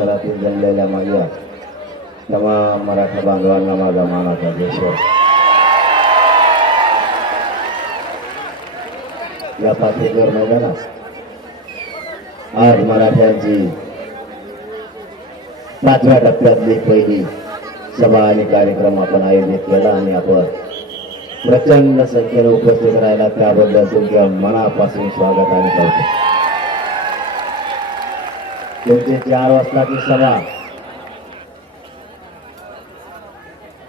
परिसरातील जन्मलेल्या माझ्या तमाम मराठा बांधवांना माझा मानाचा देशवर या पाथेकर मैदानात आज मराठ्यांची पाचव्या टप्प्यातली पहिली सभा आणि कार्यक्रम आपण आयोजित केला आणि आपण प्रचंड संख्येने उपस्थित राहिला. त्याबद्दल तुमच्या मनापासून स्वागत आणि करतो तुमची चार वाजताची सभा.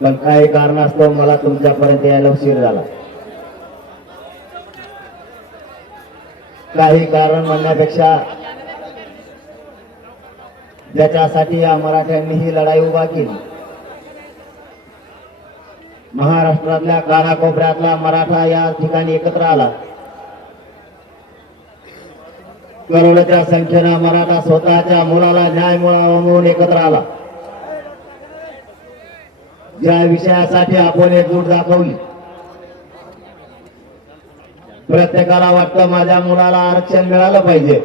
पण काही कारणास्तव मला तुमच्यापर्यंत यायला उशीर झाला. काही कारण म्हणण्यापेक्षा ज्याच्यासाठी या मराठ्यांनी ही लढाई उभा केली. महाराष्ट्रातल्या कानाकोपऱ्यातला मराठा या ठिकाणी एकत्र आला. करोडच्या संख्येनं मराठा स्वतःच्या मुलाला न्याय मिळावा म्हणून एकत्र आला. ज्या विषयासाठी आपण एकजूट दाखवली. प्रत्येकाला वाटतं माझ्या मुलाला आरक्षण मिळालं पाहिजे.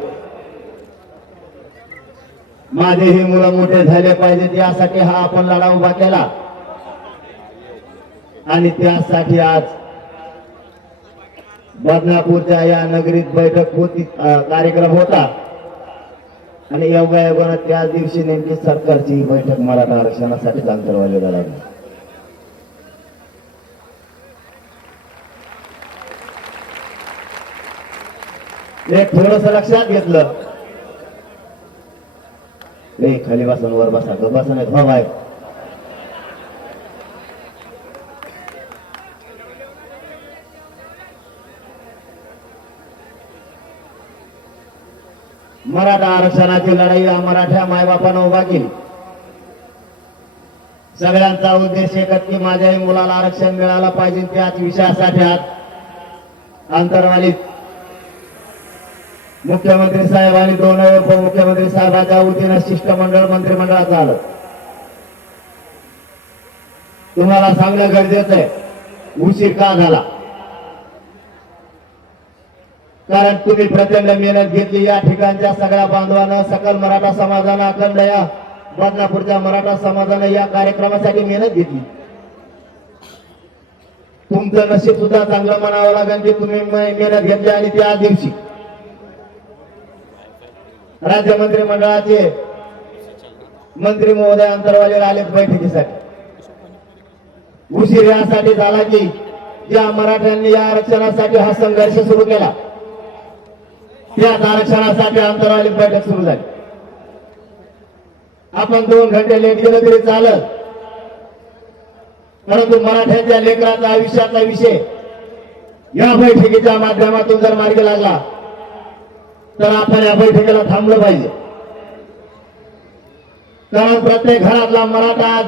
माझेही मुलं मोठे झाले पाहिजेत यासाठी हा आपण लढा उभा केला. आणि त्यासाठी आज बदनापूरच्या या नगरीत बैठक होती कार्यक्रम होता. आणि योगा योगानं त्याच दिवशी नेमकी सरकारची बैठक मराठा आरक्षणासाठी अंतरवालीला लागली थोडस लक्षात घेतलं. खाली बसून वर बसा ग बसा नाही भाव आहे. मराठा आरक्षणाची लढाई या मराठ्या मायबापानं उभा केली. सगळ्यांचा उद्देश एकच की माझ्याही मुलाला आरक्षण मिळालं पाहिजे त्याच विषयासाठी आज अंतरवालीत. मुख्यमंत्री साहेब आणि दोन उपमुख्यमंत्री साहेबांच्या वतीनं शिष्टमंडळ मंत्रिमंडळाचं आलं. तुम्हाला सांगणं गरजेचं आहे. उशीर का झाला? कारण तुम्ही प्रचंड मेहनत घेतली या ठिकाणच्या सगळ्या बांधवानं सकल मराठा समाजानं अखंड या बदनापूरच्या मराठा समाजानं या कार्यक्रमासाठी मेहनत घेतली. तुमचं नशीब सुद्धा चांगलं म्हणावं लागेल की तुम्ही मेहनत घेतली आणि त्या दिवशी राज्य मंत्रिमंडळाचे मंत्री महोदय अंतरवाले आलेत बैठकीसाठी. उशीर यासाठी झाला की या मराठ्यांनी या आरक्षणासाठी हा संघर्ष सुरू केला. याच आरक्षणासाठी अंतरवाली बैठक सुरू झाली. आपण दोन घंटे लेट गेलो तरी चालत. परंतु मराठ्यांच्या लेकराचा आयुष्याचा विषय या बैठकीच्या माध्यमातून जर मार्ग लागला तर आपण या बैठकीला थांबलं पाहिजे. कारण प्रत्येक घरातला मराठा आज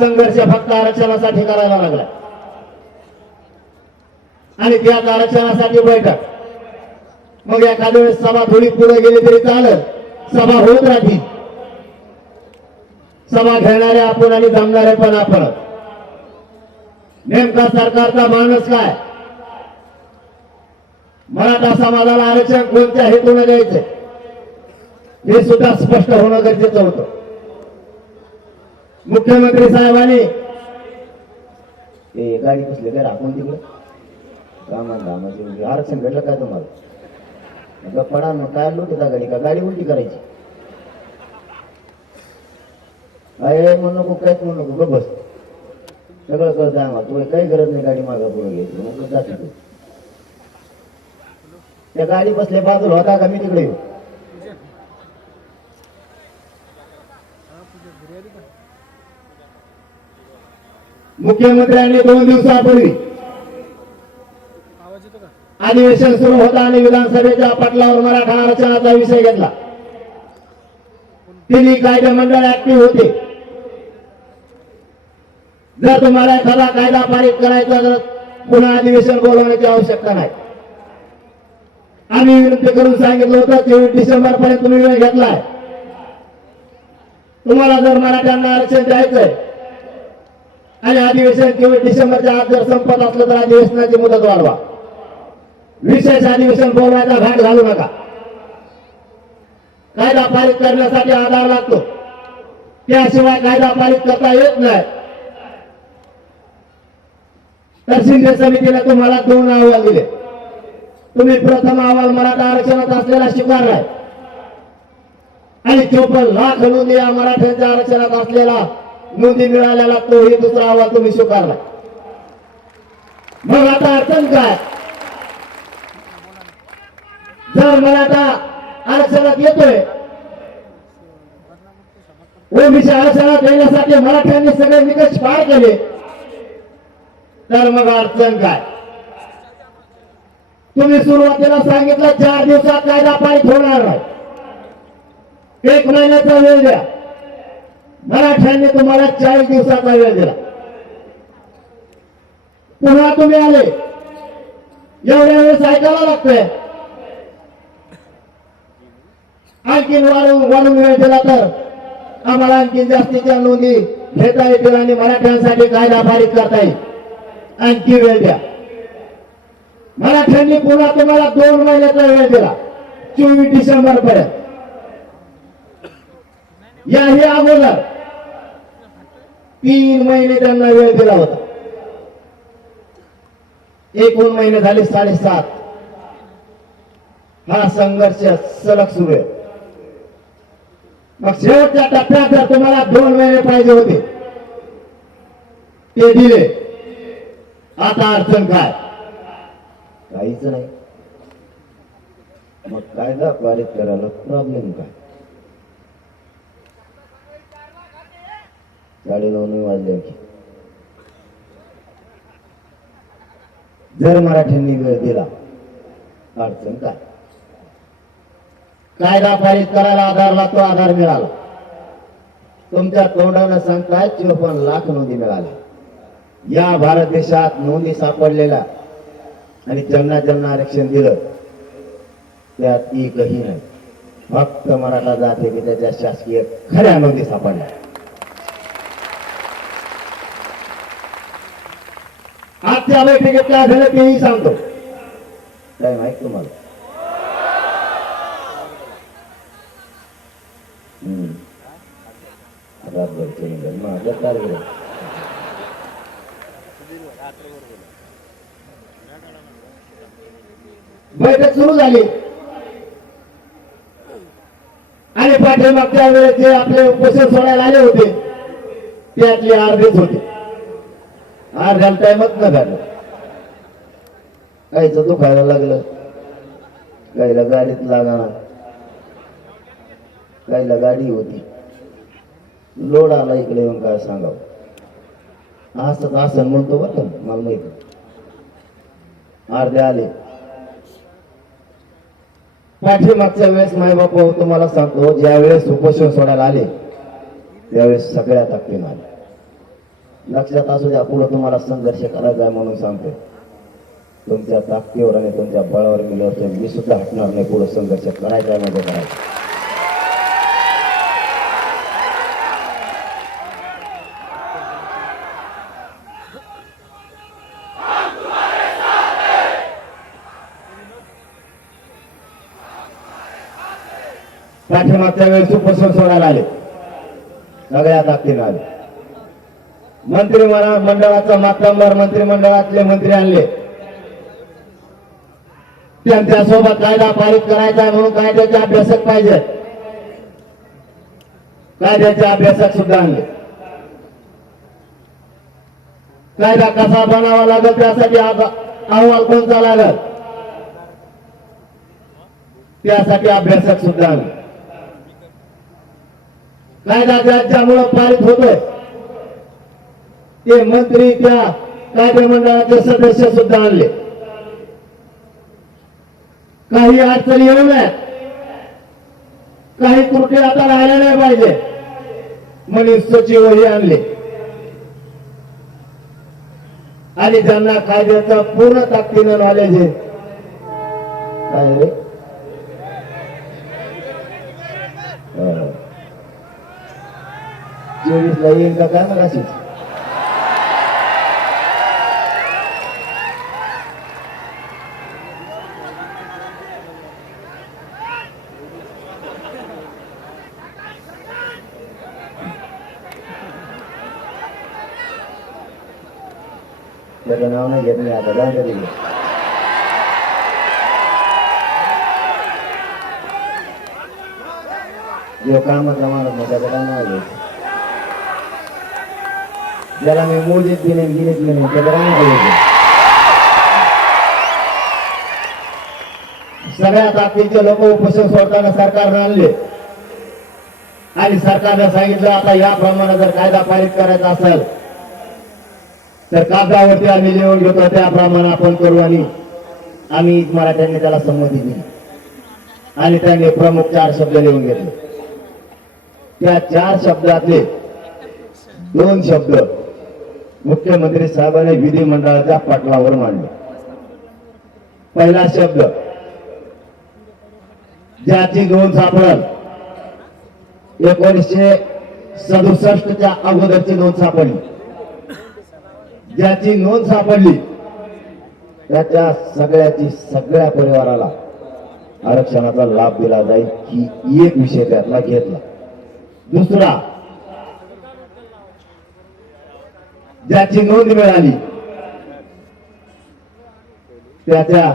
संघर्ष फक्त आरक्षणासाठी करायला लागला. आणि त्याच आरक्षणासाठी बैठक. मग एखाद्या वेळेस सभा थोडी पुढे गेली तरी चालत सभा होत राहतील. सभा घेणारे आपण आणि जमणारे पण आपण. नेमका सरकारचा माणूस काय? मराठा समाजाला आरक्षण कोणत्या हेतूने द्यायचे? हे सुद्धा स्पष्ट होणं गरजेचं होतं. मुख्यमंत्री साहेबांनी ए गाडी कसली? काय आपण तिकडे रामा आरक्षण भेटलं काय तुम्हाला? म्हटलं पडा मग काय लोट त्या गाडी का? गाडी उलटी करायची. अरे म्हणू नको काहीच म्हणू नको बस. सगळं कळतं आम्हाला. तुला काही गरज नाही गाडी मागा पुढे घ्यायची. मग जाते तू. त्या गाडी बसले बाजूला होता का? मी तिकडे येऊ. मुख्यमंत्र्यांनी दोन दिवसापूर्वी अधिवेशन सुरू होता आणि विधानसभेच्या पटलावर मराठा आरक्षणाचा विषय घेतला. तिन्ही कायदे मंडळ ऍक्टिव्ह होते. जर तुम्हाला एखादा कायदा पारित करायचा तर पुन्हा अधिवेशन बोलवण्याची आवश्यकता नाही. आम्ही विनंती करून सांगितलं होतं तेवीस डिसेंबर पर्यंत तुम्ही वेळ घेतलाय. तुम्हाला जर मराठ्यांना आरक्षण द्यायचंय आणि अधिवेशन किंवा डिसेंबरच्या आत जर संपत असलं तर अधिवेशनाची मुदत वाढवा. विशेष अधिवेशन बोलवायचा घाट घालू नका. कायदा पारित करण्यासाठी आधार लागतो. त्याशिवाय कायदा पारित करता येत नाही. तर शिंदे समितीने तुम्हाला दोन अहवाल दिले. तुम्ही प्रथम अहवाल मराठा आरक्षणात असलेला स्वीकारलाय आणि चोपन्न लाख नोंदी या मराठ्यांच्या आरक्षणात असलेला नोंदी मिळालेला तोही दुसरा अहवाल तुम्ही स्वीकारलाय मग आता अडचण काय? जर मराठा आरक्षणात येतोय. ओबीसी आरक्षणात येण्यासाठी मराठ्यांनी सगळे निकष पार केले. तर मग अडचण काय? तुम्ही सुरुवातीला सांगितलं चार दिवसात कायदा पारित होणार नाही. एक महिन्याचा वेळ द्या. मराठ्यांनी तुम्हाला चाळीस दिवसाचा वेळ दिला. पुन्हा तुम्ही आले. एवढ्या वेळेस ऐकायला लागतंय. आणखीन वाढवून वाढून वेळ दिला तर आम्हाला आणखीन जास्तीच्या नोंदी घेता येतील आणि मराठ्यांसाठी कायदा पारित करता येईल. आणखी वेळ द्या. मराठ्यांनी पुन्हा तुम्हाला दोन महिन्याचा वेळ दिला चोवीस डिसेंबर पर्यंत याही अगोदर तीन महिने त्यांना वेळ दिला होता. एकूण महिने झाले साडेसात. हा संघर्ष सलग सुरू आहे. मग शेवटच्या टप्प्यात जर तुम्हाला दोन महिने पाहिजे होते. ते दिले. आता अडचण काय? काहीच नाही. मग कायदा पारित करायला प्रॉब्लेम काय? साडे नऊ वाजले की. जर मराठ्यांनी वेळ दिला अडचण काय? कायदा पारित करायला आधार लागतो आधार मिळाला. तुमच्या तोंडानं सांगताय चोपन्न लाख नोंदी मिळाल्या. या भारत देशात नोंदी सापडलेल्या आणि ज्यांना ज्यांना आरक्षण दिलं त्यात एकही नाही. फक्त मराठा जाते की त्याच्या शासकीय खऱ्या नोंदी सापडल्या. आजच्या बैठकीत काय झालं तेही सांगतो. काय माहीत तुम्हाला? रातभरचे निघाल. माझं कार्यक्रम बैठक सुरू झाली. आणि पाठीमागच्या वेळेस जे आपले उपोषण सोडायला आले होते त्यातले अर्धेच होते. अर्ध्याला टाइमच न झालं काहीच दुखायला लागलं. काहीला गाडीत लागणार काहीला गाडी होती. लोड आला इकडे येऊन काय सांगावं? असं असं म्हणतो बरं का, मला माहिती अर्धे आले. पाठीमागच्या वेळेस माय बापा तुम्हाला सांगतो ज्या वेळेस उपोषण सोडायला आले त्यावेळेस सगळ्या ताकदीनं आले. लक्षात असू द्या पुढे तुम्हाला संघर्ष करायचा आहे म्हणून सांगतो तुमच्या ताकदीवर आणि तुमच्या बळावर गेल्यावर मी सुद्धा हटणार नाही पुढे संघर्ष करायचा आहे म्हणजे करायचा पाठीमागच्या वेळेस उपोषण सोडायला आले. सगळ्या ताकदीनं आले. मंत्री मला मंडळाचा मातंबर मंत्रिमंडळातले मंत्री आणले. त्यांच्यासोबत कायदा पारित करायचा म्हणून कायद्याचे अभ्यासक पाहिजे. कायद्याचे अभ्यासक सुद्धा आणले. कायदा कसा बनावा लागेल त्यासाठी अहवाल कोणता लागल? त्यासाठी अभ्यासक सुद्धा आणले. कायदा ज्याच्यामुळे पारित होतोय. ते मंत्री त्या कायदेमंडळाचे सदस्य सुद्धा आणले. काही अडचणी येऊ नयेत काही त्रुटी आता राहिल्या नाही पाहिजे. म्हणून सचिवही आणले. आणि ज्यांना कायद्याचं पूर्ण ताकदीनं नॉलेज आहे. काय juri lain kakak, terima kasih. Jangan awak jadi apa dah tadi. Jauh kamar kamar macam mana lagi? ज्याला मी मोजीत बी नाही गिनीत बी नाही त्याचं काय सगळ्या ताकदीचे लोक उपोषण सोडताना सरकारनं आणले. आणि सरकारनं सांगितलं आता या प्रमाणात जर कायदा पारित करायचा असेल तर कागदावरती आम्ही लिहून घेतो त्याप्रमाणे आपण करू आणि आम्ही मराठ्यांनी त्याला संमती दिली. आणि त्यांनी प्रमुख चार शब्द लिहून घेतले. त्या चार शब्दातले दोन शब्द मुख्यमंत्री साहेबांनी विधिमंडळाच्या पटलावर मांडले. पहिला शब्द ज्याची नोंद सापडल. एकोणीसशे सदुसष्टच्या अगोदरची नोंद सापडली. ज्याची नोंद सापडली त्याच्या सगळ्याची सगळ्या परिवाराला आरक्षणाचा लाभ दिला जाईल ही एक विषय त्यातला घेतला. दुसरा ज्याची नोंद मिळाली त्याच्या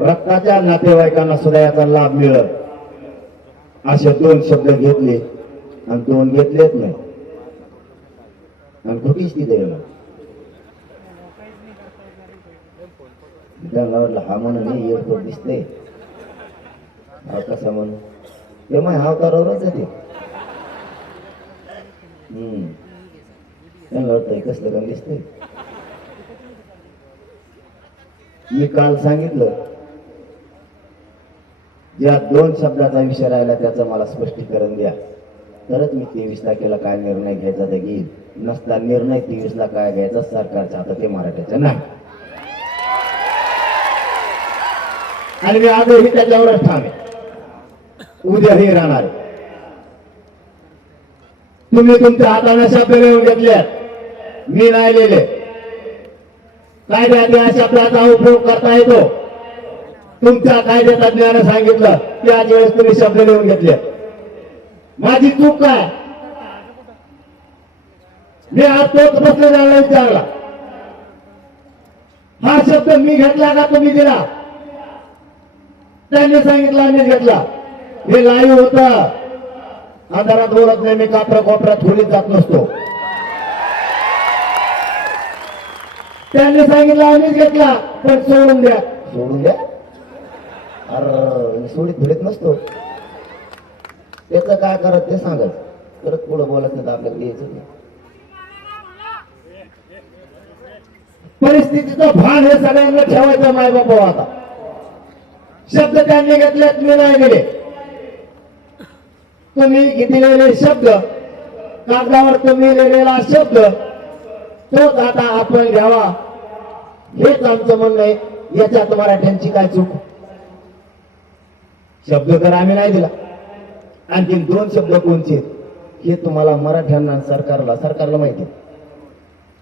रक्ताच्या नातेवाईकांना सुद्धा याचा लाभ मिळत असे दोन शब्द घेतले आणि दोन घेतलेच नाही. आणि कुठेच तिथे द्यायला त्यांना हा म्हणून नाही एअरपोर्ट दिसते हा कसा म्हणून ते मग हा अवतारावरच आहे ते. हम्म. त्यांना वाटतंय कसलं काम दिसतंय मी काल सांगितलं या दोन शब्दाचा विषय राहिला त्याचं मला स्पष्टीकरण द्या. तरच मी तेवीस तारखेला काय निर्णय घ्यायचा ते घेईल नसता निर्णय तेवीस ला काय घ्यायचा सरकारचा. आता ते मराठ्याचा नाही. आणि मी आजही त्याच्यावरच ठाम उद्याही राहणार तुम्ही तुमच्या हाताने शब्द घेऊन घेतल्यात. मी नाही लिहिले कायद्यात या शब्दाचा उपयोग करता येतो? तुमच्या कायद्याचा ज्ञान सांगितलं त्याच वेळेस तुम्ही शब्द लिहून घेतले. माझी चूक काय? मी आज तोच बसलेला विचारला. हा शब्द मी घेतला का तुम्ही दिला? त्यांनी सांगितलं मी घेतला. हे लाईव्ह होत. अंधारात बोलत नाही मी कापरा कोपऱ्यात खोलीत जात नसतो. त्यांनी सांगितलं आम्हीच घेतला. पण सोडून द्या. सोडून द्या? अरे सोडीत फिरत नसतो. त्याचं काय करत ते सांगत परत पुढं बोलत नाही तर आपल्याकडे यायचं नाही. परिस्थितीचं भान हे सगळ्यांना ठेवायचं माय बाबा आता. शब्द त्यांनी घेतलेत मी नाही दिले. तुम्ही दिलेले शब्द? कागदावर तुम्ही लिहिलेला शब्द तोच आता आपण घ्यावा. हेच आमचं म्हणणं आहे. याच्यात मराठ्यांची काय चूक? शब्द तर आम्ही नाही दिला. आणखी दोन शब्द कोणचे? आहेत? हे तुम्हाला मराठ्यांना सरकारला सरकारला माहिती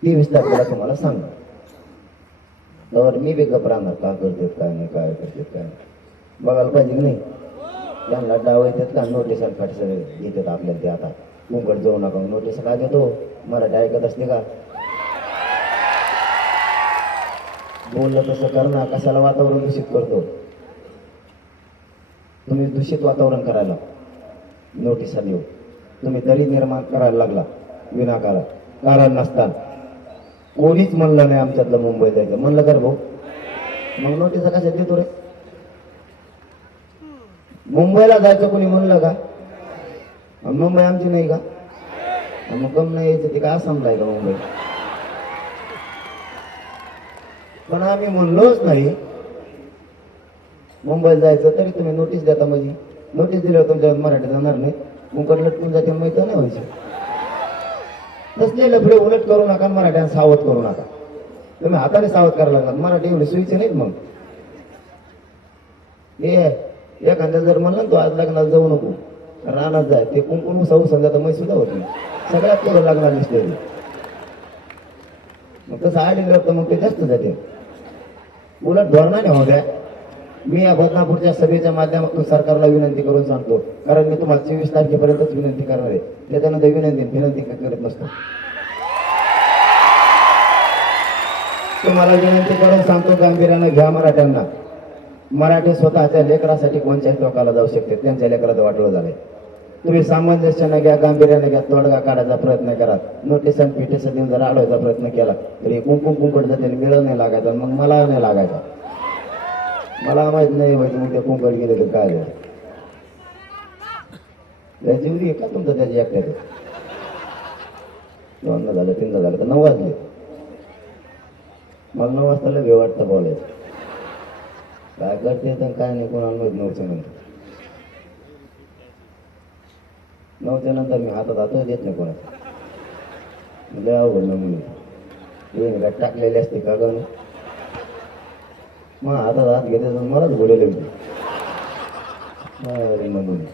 ते विस्तार तुम्हाला सांगा. तर मी बी राहणार. का करतेत काय नाही काय करतेत काय नाही. बघायला पाहिजे की नाही? त्यांना डाव येतात का? नोटीस आणि सगळे येतात आपल्याला ते आता. मुंबईत जाऊ नका. नोटीस का देतो? मराठी ऐकत असते का? बोललं तसं करणं कशाला वातावरण दूषित करतो? तुम्ही दूषित वातावरण करायला नोटिसा हो. देऊ तुम्ही दरी निर्माण करायला लागला विनाकारण. कारण नसताना. कोणीच म्हणलं नाही आमच्यातलं मुंबई जायचं म्हणलं तर भाऊ. मग नोटिसा कशा देतो रे? मुंबईला जायचं कोणी म्हणलं का? मुंबई आमची नाही का? मग कम नाही यायचं ते का असं का मुंबई पण आम्ही म्हणलोच नाही. मुंबईला जायचं तरी तुम्ही नोटीस देता म्हणजे. नोटीस दिल्यावर तुमच्या मराठी जाणार नाही. मुंबईला लटकून जाते माहिती नाही व्हायचं. तसले लफडे उलट करू नका आणि मराठ्यांना सावध करू नका. तुम्ही हाताने सावध करायला लागला मराठी एवढे सोयीचे नाहीत मग. हे एखाद्या जर म्हणलं ना तू आज लग्नात जाऊ नको. रानात जाय ते कुंकुम साऊ समजा तर मै सुद्धा होती. सगळ्यात पुढे लग्नात दिसलेली मग तसं आलेलं तर मग ते जास्त जाते. उलट धोरणाने होऊ द्या मी या बदनापूरच्या सभेच्या माध्यमातून सरकारला विनंती करून सांगतो. कारण मी तुम्हाला चोवीस तारखेपर्यंतच विनंती करणार आहे. त्याच्यानंतर विनंती विनंती करत नसतो तुम्हाला विनंती करून सांगतो गांभीर्यानं घ्या मराठ्यांना. मराठी स्वतःच्या लेकरासाठी कोणत्याही टोकाला जाऊ शकते. त्यांच्या लेकराचं वाटलं झालंय. तुम्ही सामंजस्यानं घ्या गांभीर्यानं घ्या तोडगा काढायचा प्रयत्न करा. नोटीस आणि पिटिस देऊन जर अडवायचा प्रयत्न केला तरी कुंकुम कुंकट जाते मिळत नाही लागायचा मग मला नाही लागायचा. मला माहीत नाही माहिती मग ते कुंकट गेले तर काय झालं? लय का तुमचं त्याची एकट्याचं? दोनदा झालं तीनदा झालं तर नऊ वाजले. मला नऊ वाजताला वाटतं बोलायचं काय करते तर काय नाही कोणाला माहीत नव्हतं नंतर मग त्यानंतर मी हातात हातच देत नाही कोणाचा म्हणजे अवघड म्हणून येईन का टाकलेली असते का गण मग हातात हात घेते तर मलाच बोलेले होते अरे नमुने.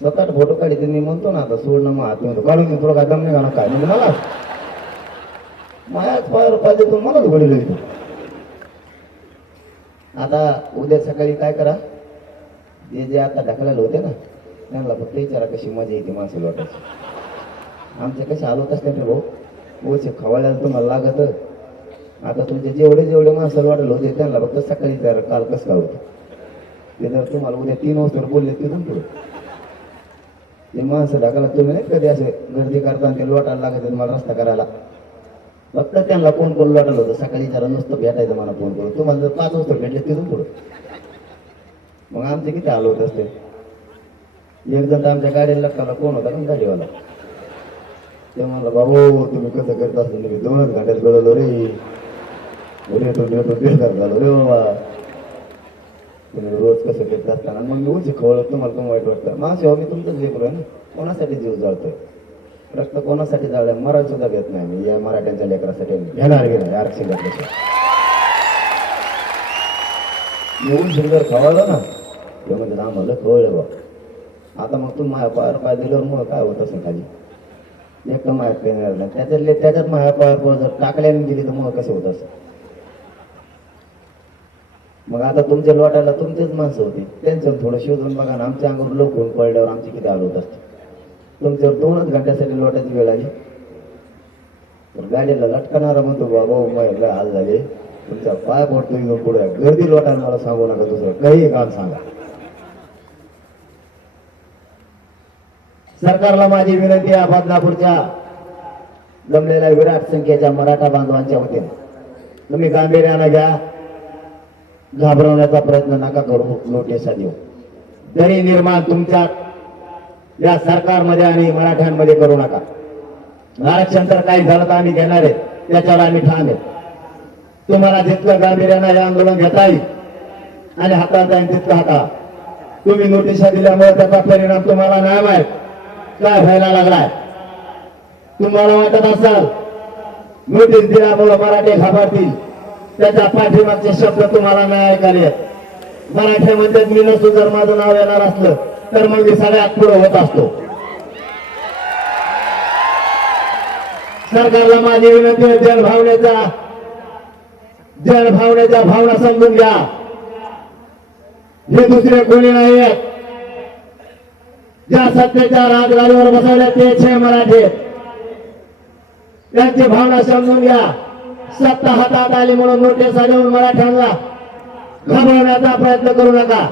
आठ फोटो काढते मी म्हणतो ना आता सोडणं मग हात म्हणतो काढून मी थोडं काय दम नाही घालणार काय म्हणजे मला? माझ्याच पायावर पाहिजे तो मलाच बोलेले होते आता उद्या सकाळी काय करा? जे जे आता ढकलायला होते ना त्यांना फक्त विचारा कशी मजा येते माणसं लोटायची आमचे कसे आलो कसं ना भाऊ? ओचे खवायला तुम्हाला लागत. आता तुमचे जेवढे जेवढे माणसं वाटलं होते त्यांना फक्त सकाळी विचारा काल कसं काय होतं? ते जर तुम्हाला उद्या तीन वाजता बोलले ते पुढे. ते माणसं ढकायला तुम्ही नाही कधी असे गर्दी करताना ते लोटायला लागत मला रस्ता करायला. फक्त त्यांना फोन करून लोटायला होतं. सकाळी जरा नुसतं भेटायचं मला फोन करून. तुम्हाला जर पाच वाजता भेटले तिथून पुढं. मग आमचे किती आलो होत असते? एकदा तर आमच्या गाडीला लागताना कोण होता पण गाडीवाला. ते म्हणलं बाबू तुम्ही कसं करत असता मी दोनच घाट्यात गळलो रे. रेटून रेटून बेकार झालो रे बाबा. तुम्ही रोज कसं करत असताना? मग मी उची खवळ तुम्हाला पण वाईट वाटतं. माझ्या मी तुमचं लेकरू आहे ना कोणासाठी जीव जाळतोय? प्रश्न कोणासाठी जाळलाय? मरण सुद्धा घेत नाही मी. या मराठ्यांच्या लेकरासाठी घेणार घेणार आरक्षण घेतल्याशिवाय येऊन सुंदर खवळलं ना ते म्हणजे आम्हाला कळलं बा. आता मग तू माया पायावर पाय दिल्यावर मग काय होत असेल खाली एक तर मायात त्याच्यातले त्याच्यात माया पायावर जर टाकल्याने गेली तर मग कसं होत असेल मग आता तुमच्या लोटायला तुमचेच माणसं होती. त्यांचं थोडं शोधून बघा ना. आमच्या अंगावर लोक होऊन पडल्यावर आमची किती आलो होत असते? तुमच्यावर दोनच घंट्यासाठी लोटायची वेळ आली. तर गाडीला लटकणारा म्हणतो बाबा उमायला हाल झाले. तुमचा पाय पडतो इथून पुढे गर्दी लोटायला मला सांगू नका दुसरं. काही काम सांगा. सरकारला माझी विनंती आहे बदलापूरच्या जमलेल्या विराट संख्येच्या मराठा बांधवांच्या वतीने. तुम्ही गांभीर्यानं घ्या. घाबरवण्याचा प्रयत्न नका करू नोटिसा देऊ. तरी निर्माण तुमच्या या सरकारमध्ये आणि मराठ्यांमध्ये करू नका. आरक्षण तर काही झालं तर आम्ही घेणार आहे त्याच्यावर आम्ही ठाम आहे. तुम्हाला जितकं गांभीर्यानं हे आंदोलन घेता येईल आणि हातात जाईल तितकं हाता तुम्ही नोटिसा दिल्यामुळे त्याचा परिणाम तुम्हाला नाही माहीत काय व्हायला लागलाय. तुम्हाला वाटत असाल नोटीस दिल्यामुळे मराठी घाबरतील. त्याच्या पाठीमागचे शब्द तुम्हाला नाही ऐकायला येत. मराठीमध्ये मी नसतो जर माझं नाव येणार असलं तर मग मी सगळ्यात पुढे होत असतो. सरकारला माझी विनंती आहे जनभावनेचा जनभावनेच्या भावना समजून घ्या. हे दुसरे कोणी नाही आहेत ज्या सत्तेच्या राजगाडीवर बसवल्या ते छे मराठे. त्यांची भावना समजून घ्या. सत्ता हातात आली म्हणून मोठे देऊन मराठ्यांना घाबरवण्याचा प्रयत्न करू नका.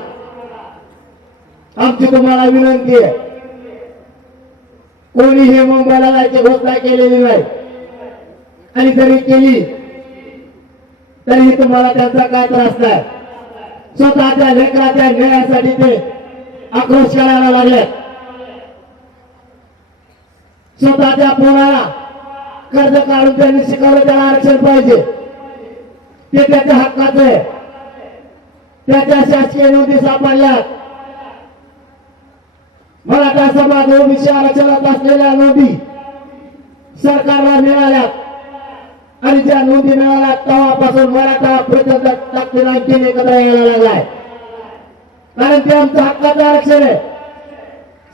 आमची तुम्हाला विनंती आहे. कोणीही मुंबईला जायची घोषणा केलेली नाही. आणि जरी केली तरी तुम्हाला त्यांचा काय त्रास नाही. स्वतःच्या लेकराच्या न्यायासाठी ते आक्रोश करायला लागले स्वतःच्या पोराला कर्ज काढून त्यांनी शिकवलं त्याला आरक्षण पाहिजे. ते त्याच्या हक्काच आहे. त्याच्या शासकीय नोंदी सापडल्यात. मराठा समाज ओबीसी आरक्षणात असलेल्या नोंदी सरकारला मिळाल्यात. आणि ज्या नोंदी मिळाल्या तेव्हापासून मराठा प्रचंड ताकदीने आणखीन एकत्र यायला लागलाय. कारण ते आमचं हक्काचं आरक्षण आहे.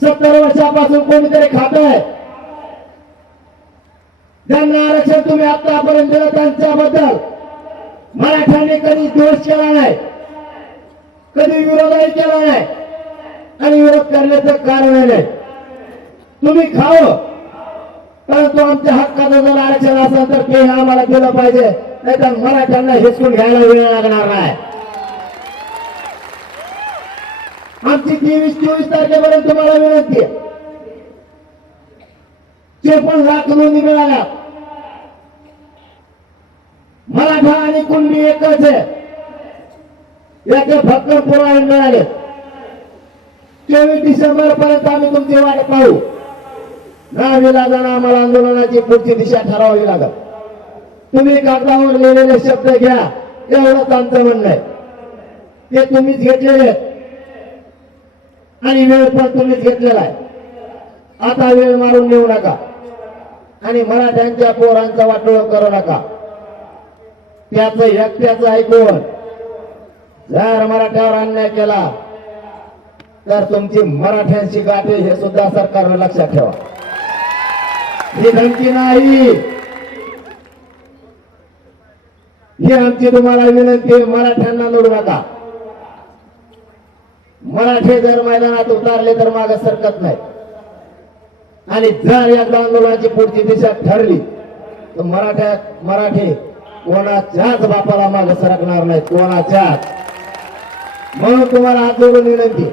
सत्तर वर्षापासून कोणीतरी खात आहे. ज्यांना आरक्षण तुम्ही आतापर्यंत दिलं त्यांच्याबद्दल. मराठ्यांनी कधी दोष केला नाही. कधी विरोधही केला नाही. आणि विरोध करण्याचं कारण नाही. तुम्ही खावं परंतु आमच्या हक्काचं जर आरक्षण असेल तर ते आम्हाला दिलं पाहिजे. नाही तर मराठ्यांना हिसकून घ्यायला वेळ लागणार नाही. आमची तेवीस चोवीस तारखेपर्यंत तुम्हाला विनंती आहे. चोपन्न लाख नोंदी मिळाल्या मराठा आणि कुणबी एकच आहे. याचे फक्त पुरावे मिळाले. चोवीस डिसेंबर पर्यंत आम्ही तुमची वाट पाहू. नाही लागणार आम्हाला आंदोलनाची पुढची दिशा ठरवावी लागत तुम्ही कागदावर लिहिलेले शब्द घ्या एवढंच आमचं म्हणणं आहे. ते तुम्हीच घेतलेले आणि वेळ पण तुम्हीच घेतलेला आहे. आता वेळ मारून नेऊ नका. आणि मराठ्यांच्या पोरांचा वाटोळ करू नका. त्याच एकट्याच ऐकून जर मराठ्यावर अन्याय केला तर तुमची मराठ्यांची गाठी हे सुद्धा सरकारने लक्षात ठेवा. ही धमकी नाही. ही आमची तुम्हाला विनंती मराठ्यांना लढू नका. मराठे जर मैदानात उतारले तर माग सरकत नाही. आणि जर एकदा आंदोलनाची पुढची दिशा ठरली तर मराठ्या मराठे कोणाच्याच बापाला मागे सरकणार नाही कोणाच्याच. म्हणून तुम्हाला हात जोडून विनंती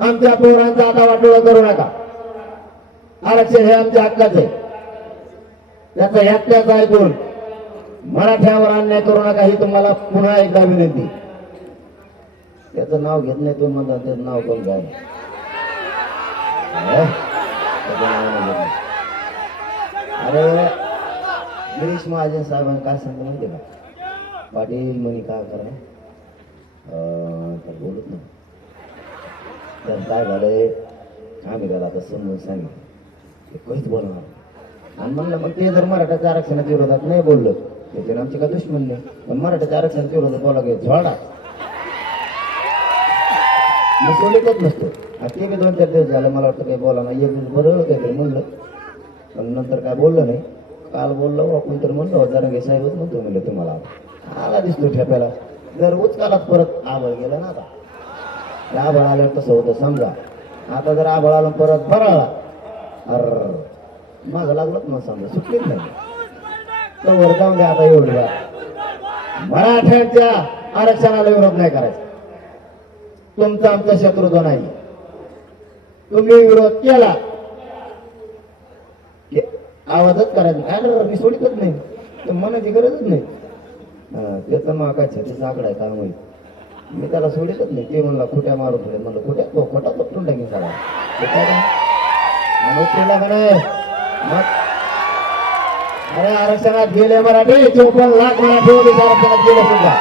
आमच्या पोरांचा आता वाटोळा करू नका. आरक्षण हे आमच्या हक्काचं आहे. त्याचा एकट्याच ऐकून मराठ्यावर अन्याय करू नका ही तुम्हाला पुन्हा एकदा विनंती. त्याचं नाव घेत नाही तुम्ही म्हणता त्याचं नाव कोण काय अरे गिरीश महाजन साहेबांनी काय सांगतो माहिती का? पाटील म्हणे काय करा तर बोलत ना तर काय झालंय? आम्ही त्याला आता समजून सांगितलं. ते काहीच बोलणार आणि म्हणलं मग ते जर मराठाच्या आरक्षणाच्या विरोधात नाही बोललं त्याच्याने आमची का दुश्मन नाही? पण मराठाच्या आरक्षणाच्या विरोधात बोला गे झोडा. मी सोलितच नसतो. ते बी दोन चार दिवस झालं मला वाटतं काही बोला नाही. एक दिवस बरं काहीतरी म्हणलं. पण नंतर काय बोललं नाही. काल बोललो आपण तर म्हणलं हो, जरा साहेबच म्हणतो म्हणलं तुम्हाला. आला दिसतो ठेप्याला. जर उचकालाच परत आबळ गेला ना आता. आबळ आल्यावर तसं होतं समजा. आता जर आबळ आलं परत बराळा अर मागं लागलंच मग समजा सुटलीच नाही. तर वर जाऊन द्या आता एवढी मराठ्यांच्या आरक्षणाला विरोध नाही करायचा. तुमचा आमचा शत्रुत्व नाही. तुम्ही विरोध केला. आवाजच करायचा काय मी सोडितच नाही. तर मनाची गरजच नाही. त्याचा त्याचं मग काय छत्तीस आकडा आहे त्यामुळे मी त्याला सोडितच नाही. ते म्हणला खोट्या मारून ठेवले. म्हणलं खोट्या? तो खोटा पटून टाकेन सगळा ते का नाही? अरे आरक्षणात गेले मराठी. चोपन्न लाख मराठी आरक्षणात गेले सुद्धा.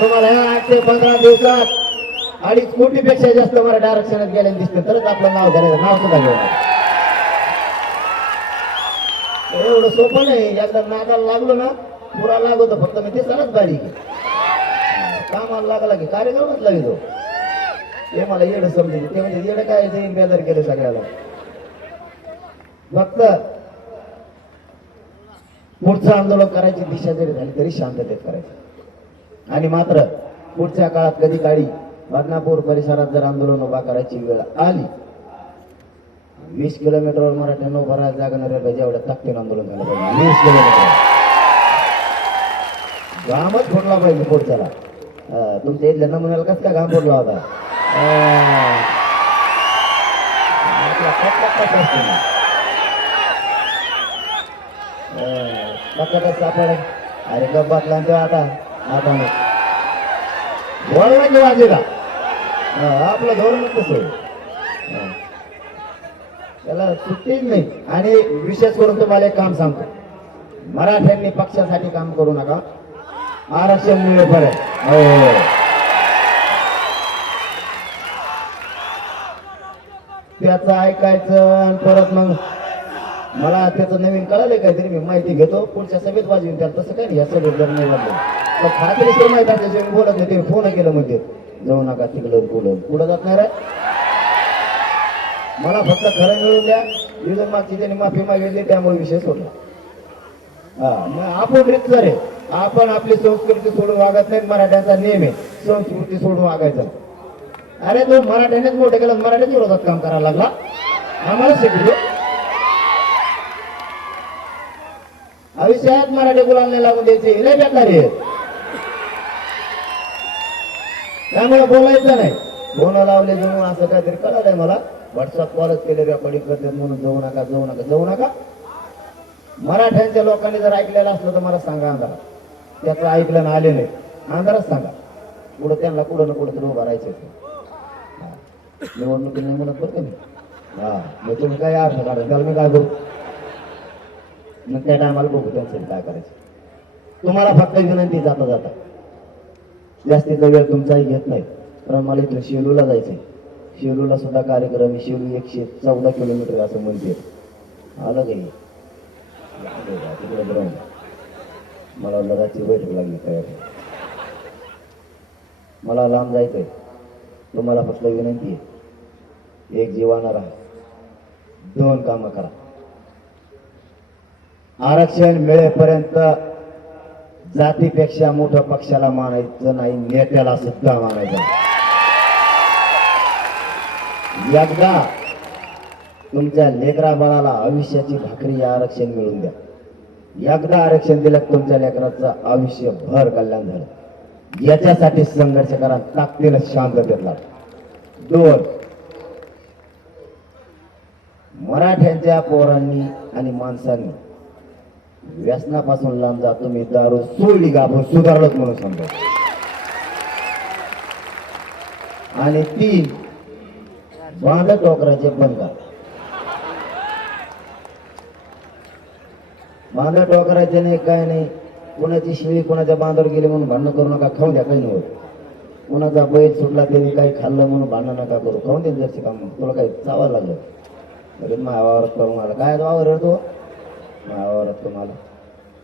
तुम्हाला ह्या आठ ते पंधरा दिवसात अडीच कोटी पेक्षा जास्त मराठी आरक्षणात गेल्या दिसत. तरच आपलं नाव करायचं नाव सुद्धा घेणार एवढं सोपं नाही. एकदा नादाला लागलो ना पुरा लागवतो फक्त. मी ते सरच बारीक कामाला लागला की कार्यक्रमच लागतो ते मला येडं समजेल. ते म्हणजे येडं काय ते बेदर केलं सगळ्याला. फक्त पुढचं आंदोलन करायची दिशा जरी झाली तरी शांततेत करायची. आणि मात्र पुढच्या काळात कधी काळी बदनापूर परिसरात जर आंदोलन उभा करायची वेळ आली वीस किलोमीटरवर मराठ्यांना उभा राहायला लागणार पाहिजे एवढ्या ताकदीनं आंदोलन झालं पाहिजे. वीस किलोमीटर. घामच फोडला पाहिजे पुढच्याला. तुमच्या इथल्या नमुन्याला कस काय घाम फोडला होता? अं, सापड अरे गप्पातला तो आता. आता नाही. वाजेला. आपलं धोरण तसं आहे. त्याला सुट्टीच नाही. आणि विशेष करून तुम्हाला एक काम सांगतो. मराठ्यांनी पक्षासाठी काम करू नका. आरक्षण मिळेल हो. त्याचं ऐकायचं आणि परत मग मला त्याचं नवीन कळालं काहीतरी मी माहिती घेतो. पुढच्या सभेत वाजवीन त्याला. तसं काही नाही या सभेत जर नाही वाजलं तर खात्रीशीर माहिती असल्याशिवाय बोलत नाही ते फोन केलं म्हणजे जाऊ नका तिकडं बोलून पुढं जात नाही रे. मला फक्त खरं मिळून द्या. इथून मागची माफी मागितली त्यामुळे विषय सोडला. हा मग आपण रितसर रे आपण आपली संस्कृती सोडून वागत नाही मराठ्याचा नियम आहे संस्कृती सोडून वागायचा. अरे तो मराठ्यानेच मोठे केलं मराठीच विरोधात काम करायला लागला. आम्हाला शिकलो अविषयात मराठी गुलाल नाही लागू द्यायचे. लय बेकार आहे. त्यामुळे बोलायचं नाही. बोला लावले जाऊन असं काहीतरी कळालंय मला. व्हॉट्सअप कॉलच केले रेकॉर्डिंग करतात म्हणून जाऊ नका जाऊ नका जाऊ नका. मराठ्यांच्या लोकांनी जर ऐकलेलं असलं तर मला सांगा अंधारा त्याचं ऐकलं ना आले नाही. अंधाराच सांगा. पुढं त्यांना कुठं ना कुठं तरी उभं राहायचं निवडणुकी नाही म्हणत बरं मी? हा. मग तुम्ही काय अर्थ काढा? त्याला मी काय करू मग त्या टायमाला बघू त्यांचं काय करायचं. तुम्हाला फक्त विनंती जाता जाता. जास्तीचा वेळ तुमचाही घेत नाही. पण मला इथं शेलूला जायचंय. शेलूला सुद्धा कार्यक्रम शेलू एकशे चौदा किलोमीटर असं म्हणते आलं काही तिकडे ग्राउंड मला लगाची बैठक लागली काय मला लांब जायचंय. तुम्हाला फक्त विनंती आहे. एक जीवाना राहा. दोन कामं करा. आरक्षण मिळेपर्यंत जातीपेक्षा मोठं पक्षाला मानायचं नाही नेत्याला सुद्धा मानायचं एकदा तुमच्या लेकरा बाळाला आयुष्याची भाकरी या आरक्षण मिळून द्या. एकदा आरक्षण दिलं तुमच्या लेकराचं आयुष्य भर कल्याण झालं. याच्यासाठी संघर्ष करा ताकदीनं शांत घेतला दोन मराठ्यांच्या पोरांनी आणि माणसांनी व्यसनापासून लांब जा तुम्ही दारू सोडली का? आपण सुधारलोच म्हणून समजा आणि तीन बांध टोकराचे बंद करा. टोकराचे नाही काय नाही. कोणाची शिळी कोणाच्या बांधावर गेली म्हणून भांडणं करू नका खाऊन द्या काही नाही. होत कोणाचा बैल सुटला त्यांनी काही खाल्लं म्हणून भांडणं नका करू. खाऊन दे जर्सी काम. तुला काही चावायला लागलं. अरे मायावावरात करून आला. काय वावर तो मायावावरात तुम्हाला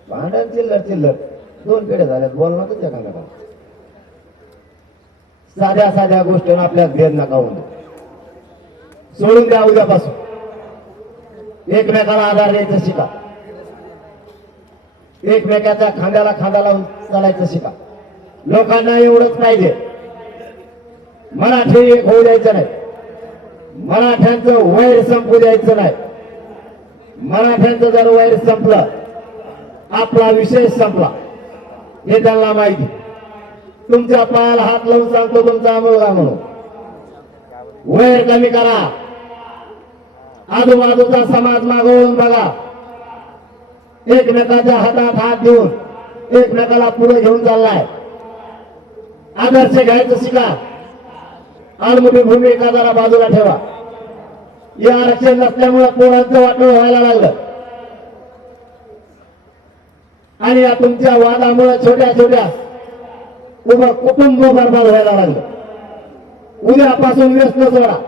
भांडण चिल्लर चिल्लर. दोन पेढे झाल्यात बोल नका त्या का साध्या साध्या गोष्टीनं आपल्या भेद नका होऊन सोडून द्या उद्यापासून. एकमेकाला आधार द्यायचं शिका. एकमेकाच्या खांद्याला खांद्याला चालायचं शिका. लोकांना एवढंच पाहिजे. मराठी एक होऊ द्यायचं नाही. मराठ्यांचं वैर संपू द्यायचं नाही. मराठ्यांचं जर वैर संपलं आपला विषय संपला. हे त्यांना माहिती. तुमच्या पायाला हात लावून सांगतो तुमचा मुलगा म्हणून वैर कमी करा. आजूबाजूचा समाज मागवून बघा. एकमेकाच्या हातात हात देऊन एकमेकाला पुढे घेऊन चाललाय. आदर्श घ्यायचं शिका. आडमुठी भूमिका जरा बाजूला ठेवा. या आरक्षण नसल्यामुळे कोणाचं वाटोळ व्हायला लागलं. आणि या तुमच्या वादामुळे छोट्या छोट्या उभं कुटुंब बरबाद व्हायला लागलं. उद्यापासून व्यस्त सोडा.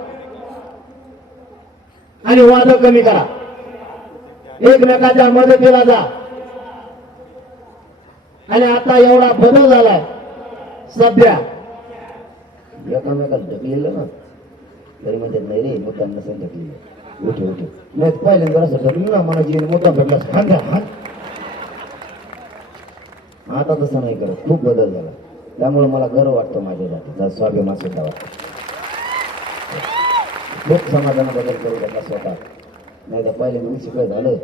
आणि वाद कमी करा. एकमेकाच्या मदतीला जा. आणि आता एवढा बदल झालाय. सध्या. एकमेकात ढकलेलं ना. तरी म्हणजे नाही रे मोठा नसेल ढकलेलं उठे उठे. नाही पहिल्यांदा असं ढकलं ना मला जीवन मोठा भेटला. खांद्या हात आता तसं नाही करत खूप बदल झाला. त्यामुळे मला गर्व वाटतो माझ्या जातीचा स्वाभिमान सुद्धा वाटतो खूप समाधान बदल करू त्याचा स्वतः. नाही तर पहिले मी शिकत झालं.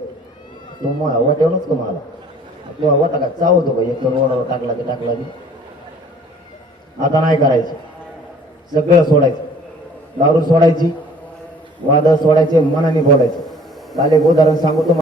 तो मग वाटेवरच का मला? किंवा वाटा का चावतो का? एक तर रोडावर टाकला ते टाकला ते आता नाही करायचं. सगळं सोडायचं. दारू सोडायची वादळ सोडायचे मनाने बोलायचे. काल एक उदाहरण सांगू तुम्हाला